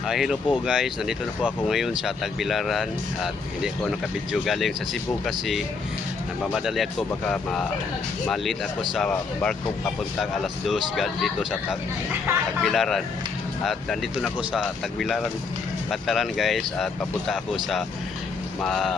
Hello po guys, nandito na po ako ngayon sa Tagbilaran at hindi ko nakabidyo galing sa Cebu kasi nagmamadali ako, baka malit ako sa barko papuntang alas 2 dito sa Tagbilaran. At nandito na ako sa Tagbilaran Pantalan guys, at papunta ako sa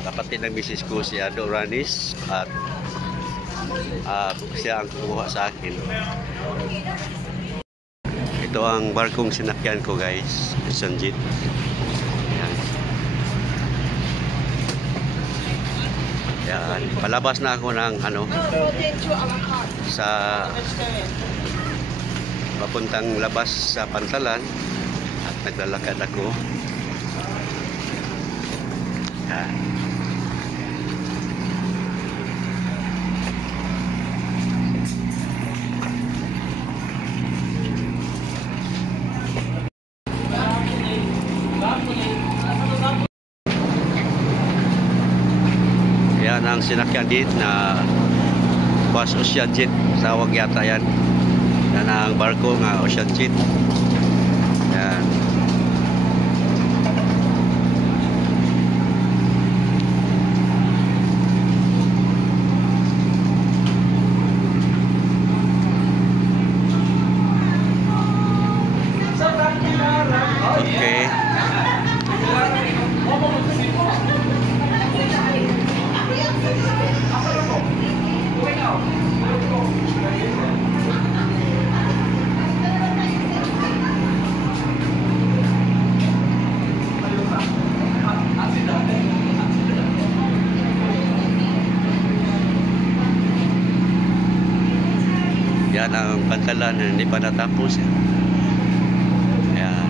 kapatid ng misis ko, si Ado Ranis, at siya ang kumuha sa akin. Ito ang barkong sinakyan ko guys, Sanjit. Ayan. Ayan. Palabas na ako ng sa papuntang labas sa Pantalan at naglalakad ako. Ayan. Yan ang sinakyan dit na bus Ocean Jet, tawag yata yan. Yan ang barko nga Ocean Jet. Yan. Okay. Yan ang Pantalan, hindi pa natapos. Ayan.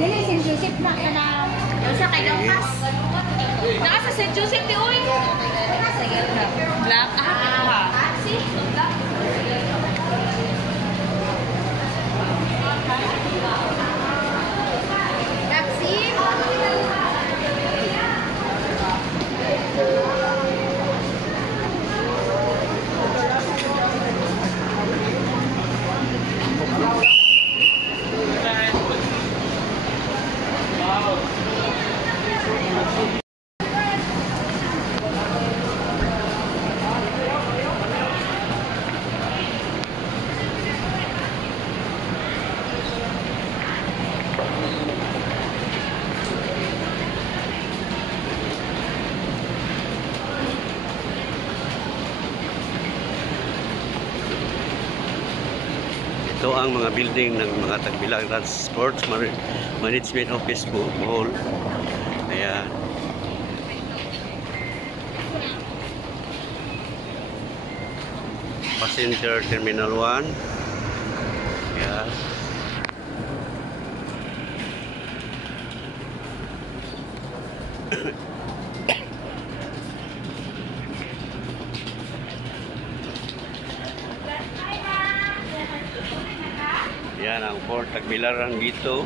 Dili, St. Joseph na ka na. Yung sa kay Dongkas. Naka sa St. Joseph di uy. Black. Taxi. Taxi. Ito ang mga building ng mga Tagbilaran Sports Management Office Mall. Ayan. Passenger Terminal 1. Ayan. Yan ang Port Tagbilaran dito.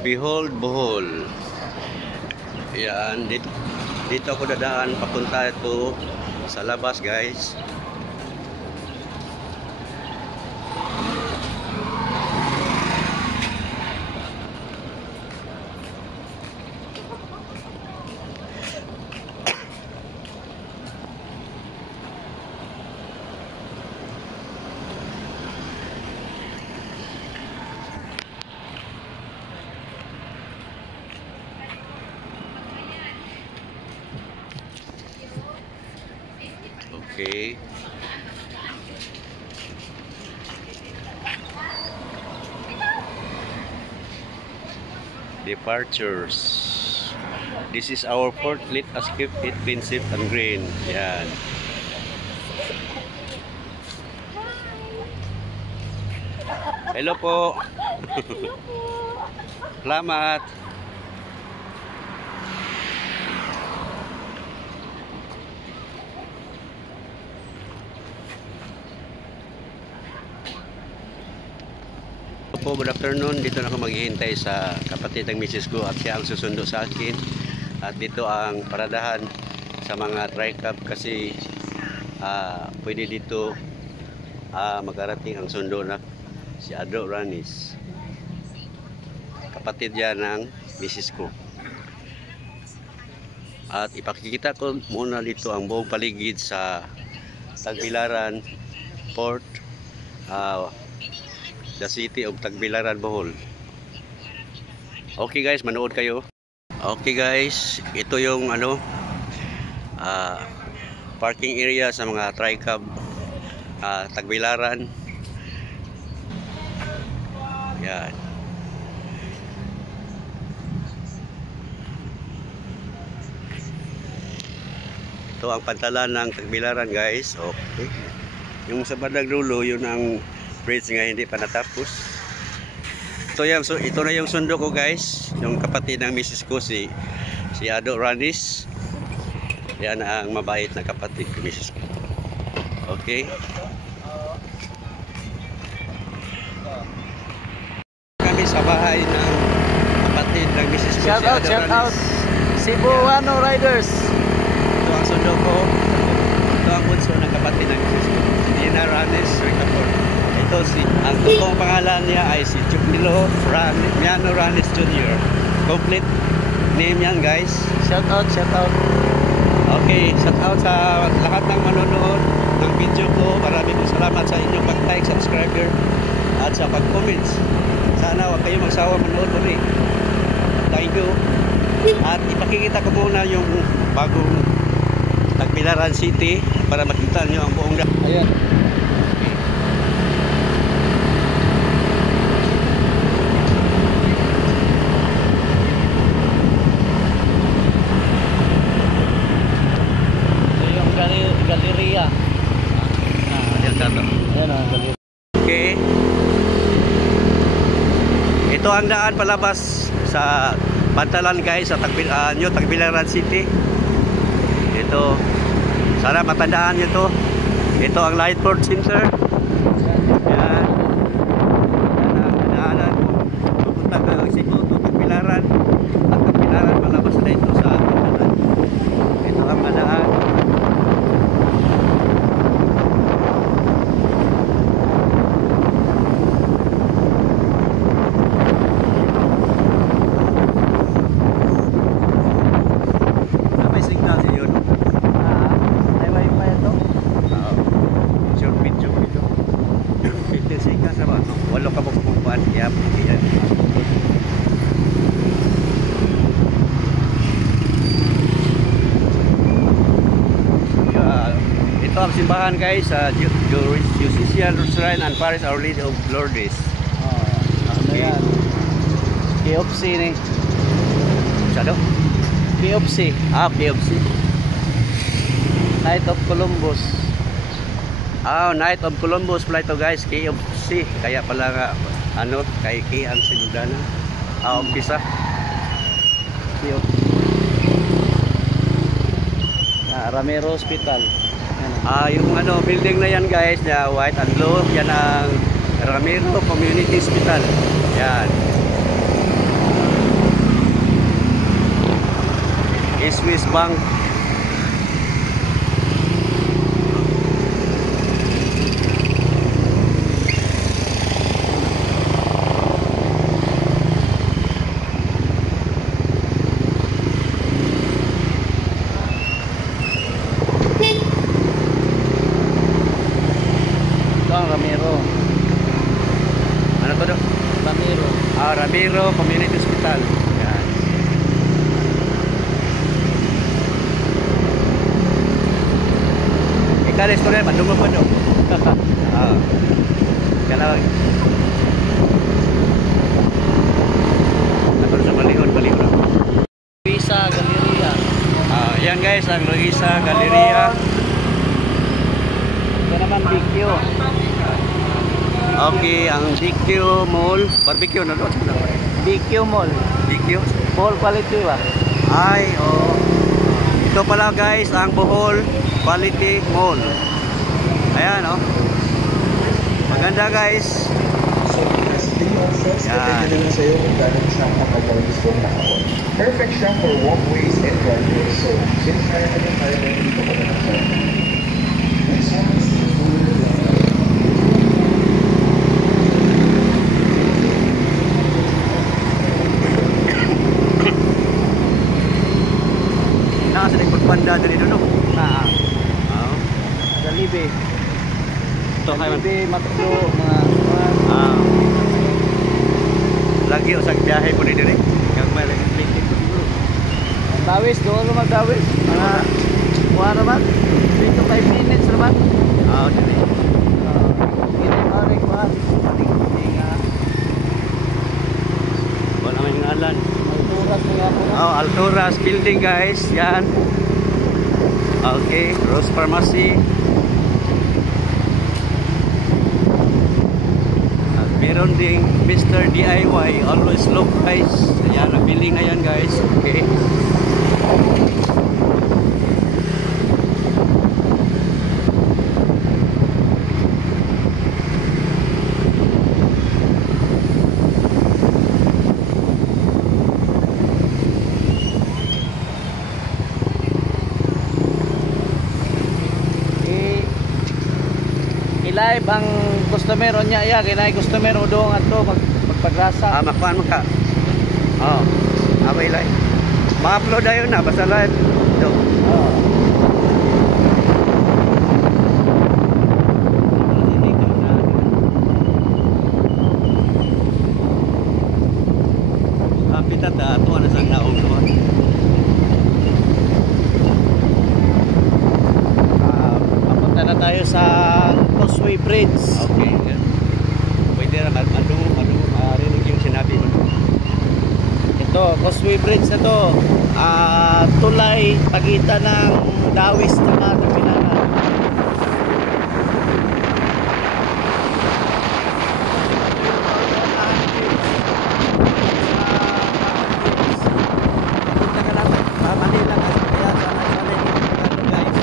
Behold Bohol. Yan, dito ako dadaan papunta ito sa labas, guys. Okay. Departures. This is our port. Let us keep it clean, safe and green. Yan. Hello po. Salamat. Po, good afternoon. Dito na ako maghihintay sa kapatid ng misis ko at siya ang susundo sa akin. At dito ang paradahan sa mga tri-cab kasi pwede dito magarating ang sundo na si Ado Ranis. Kapatid yan ng misis ko. At ipakikita ko muna dito ang buong paligid sa Tagbilaran Port, the city of Tagbilaran, Bohol. Okay guys, manood kayo. Okay guys, ito yung parking area sa mga tri-cab Tagbilaran. Yan. Ito ang pantalan ng Tagbilaran, guys. Okay. Yung sa bandang dulo, yun ang bridge nga hindi pa natapos. Ito na yung sundo ko, guys. Yung kapatid ng misis ko si Ado Ranis. Yan ang mabait na kapatid ng misis ko. Okay. Kami sa bahay ng kapatid ng misis ko si Ado Ranis. Shout out Cebuano Riders. Ito ang sundo ko. Ito ang bunso ng kapatid ng misis ko, si Dina Ranis Ricapor. Ang totoong pangalan niya ay si Jupilo Miano Ranis Jr. Complete name yan, guys. Shout out. Okay, shout out sa lahat ng manonood ng video ko. Maraming salamat sa inyong pag-like, subscriber at sa pag-comments. Sana huwag kayo magsawa manood ulit. Thank you. At ipakikita ko muna yung bagong Tagbilaran City para makita nyo ang buong Ayan. Galeria. Ayan ang galeria. Okay. Ito ang daan palabas sa pantalan, guys, sa Tagbilaran City. Ito. Sana matandaan nyo to. Ito ang Lightport Center. Yan. Yan ang daanan. Pupunta ka ang Cebu to Tagbilaran. At Tagbilaran palabas na ito sa pantalan. Ito ang daan. Ito ang simbahan, guys, sa Jusician Shrine and Parish Our Lady of Lourdes. Ano yan? KFC ni. Sado? KFC. KFC. Night of Columbus. Night of Columbus pala ito, guys, KFC. Kaya pala nga, kay K ang sinudana. Umpisa. KFC. Ramiro Hospital. Yung building na yan, guys, na white and blue, yan ang Ramiro Community Hospital. Yan. Swiss Bank. Ito ang Ramiro. Ano to do? Ramiro. Ramiro Community Hospital. Yan. Ikaw na istorya, madungo pa do. Kalawag. Ako sa balihon ako. Luisa Galeria. Yan guys, ang Luisa Galeria. Ito naman BQ. Okay, ang DQ Mall. Barbecue na doon. BQ Mall. DQ. Mall quality ba? Ay, oh. Ito pala guys, ang Bohol Quality Mall. Ayan, oh. Maganda guys. Yan. Perfect siya for walkways and driveways. So, since kaya ka din tayo dito ko na sa next one is the food. Nasa nagpagpanda dito, no? Ah. Oo. Dalibe. Ito kayo. Dalibe, Matlo, mga Lagi usag biyahe po dito, eh. Kang may lagi click dito. Dawis, doon naman Dawis. Mga kuha naman. 3 to 5 minutes naman. Dito. Hindi na rin kuha. Wala naman yung alan. Alturas mo nga po. Alturas building guys. Yan. Okay, Rose Pharmacy. At meron ding Mr. DIY, always low price. Ayan, ang building na yan guys. Okay. I-live ang customer niya iya kinay customer udong ato magpagrasa. Makuhaan mo ka. Oo. Abay live. Ma-upload na yun na, basta live. Ito. Kapitat na ito, ano sang naong doon. Papunta na tayo sa Causeway Bridge. Okay. Pwede na, marinig yung sinabi mo. Ito, Causeway Bridge na to. Tulay pagitan ng Dawis at Pinana. Punta ka lang sa Manila kasi kaya sana dito guys.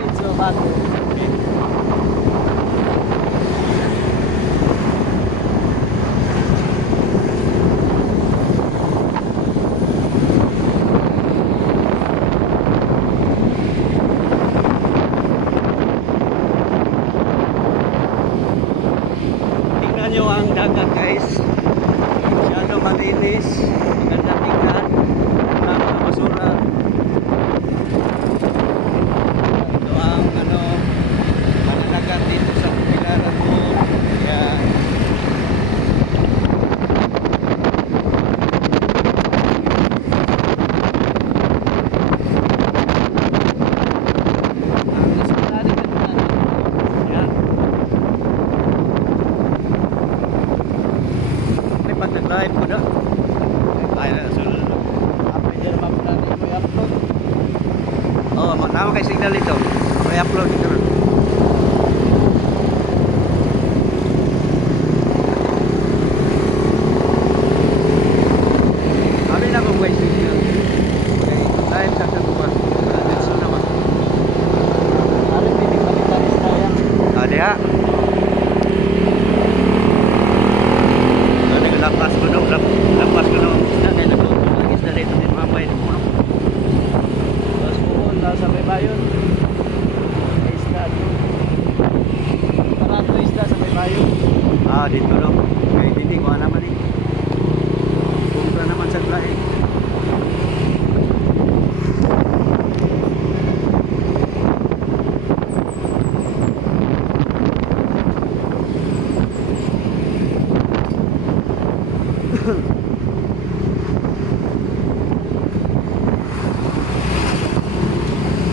Medyo bago. Tingnan nyo ang dagat guys. Masyado malinis. Maganda tingnan. Wala mga basura. Ito ang dagat dito sa Pilaran po. Kaya Ang eskalade ka naman. yan. May pag nag-drive ko na. Ay na, sunod. Pwede naman po natin yung i-upload. Oo, tama kay signal ito. May upload ito na. Kami na kung may signal. Okay, live sa Sabuka. Dito naman. Ano pinipalitan is tayang Diha. Ano naglapas mo no? Lapas ko na isda kaya nagluto ng isda dito ni Mamay. Tapos puhon na sa may bayon. May isda doon. Barato isda sa may bayon. Ah, dito no. Kaya hindi ko naman eh. Kumpra naman sa lain.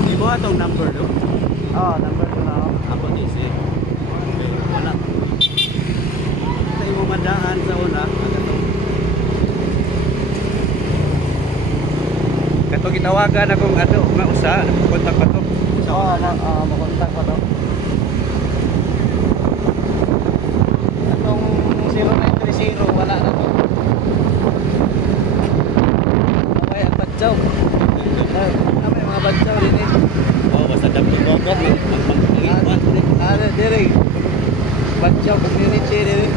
Di mo atong number do? Oh, number 2 na ako. Ako din si. Wala. Tayo mo madaan sa una. Kato gitawagan akong ato, mausa, kontak pa to. Oo, makontak pa to. Atong 0930, wala na to. Okay, ang badyaw. Kami mga badyaw din eh. Oh, basta dapat ko agad Dire. Badyaw community dire.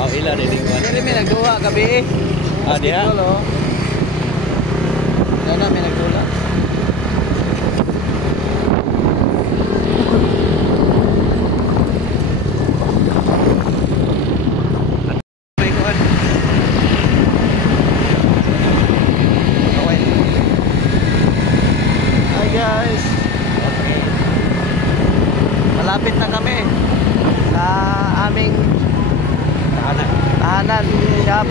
Oh, ila din ikuan. Dire may nagduha gabi eh. Ah, diha? Basketball, oh. Yan na, may nagdula. May ikuan. Okay. Hi guys. Malapit na kami sa aming tahanan shop.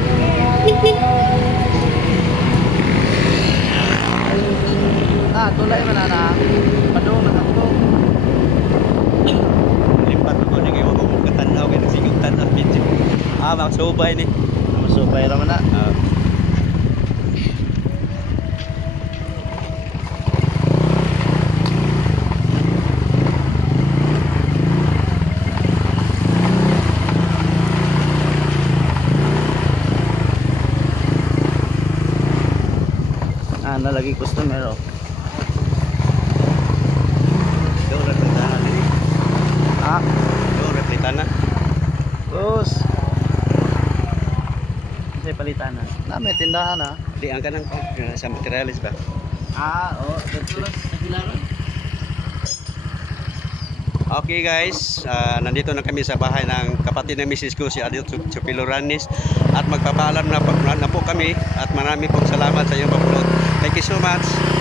Tulay man na. Padung na ako. Limpat ko ni kayo ko katanaw kay nasigig tanaw video. Ah, magsubay ni. Masubay ra man na. Ah. Nalagi customer oh. Do replitana ni. Ah, Do replitana. bus. Kasi palitan na. May tindahan ah. Di ang kanang sa materialis ba? Oh, dito sa Pilaran. Okay guys, nandito na kami sa bahay ng kapatid ng misis ko si Adil Chupiloranis at magpapaalam na po kami at marami pong salamat sa iyong pagpunod. Thank you so much.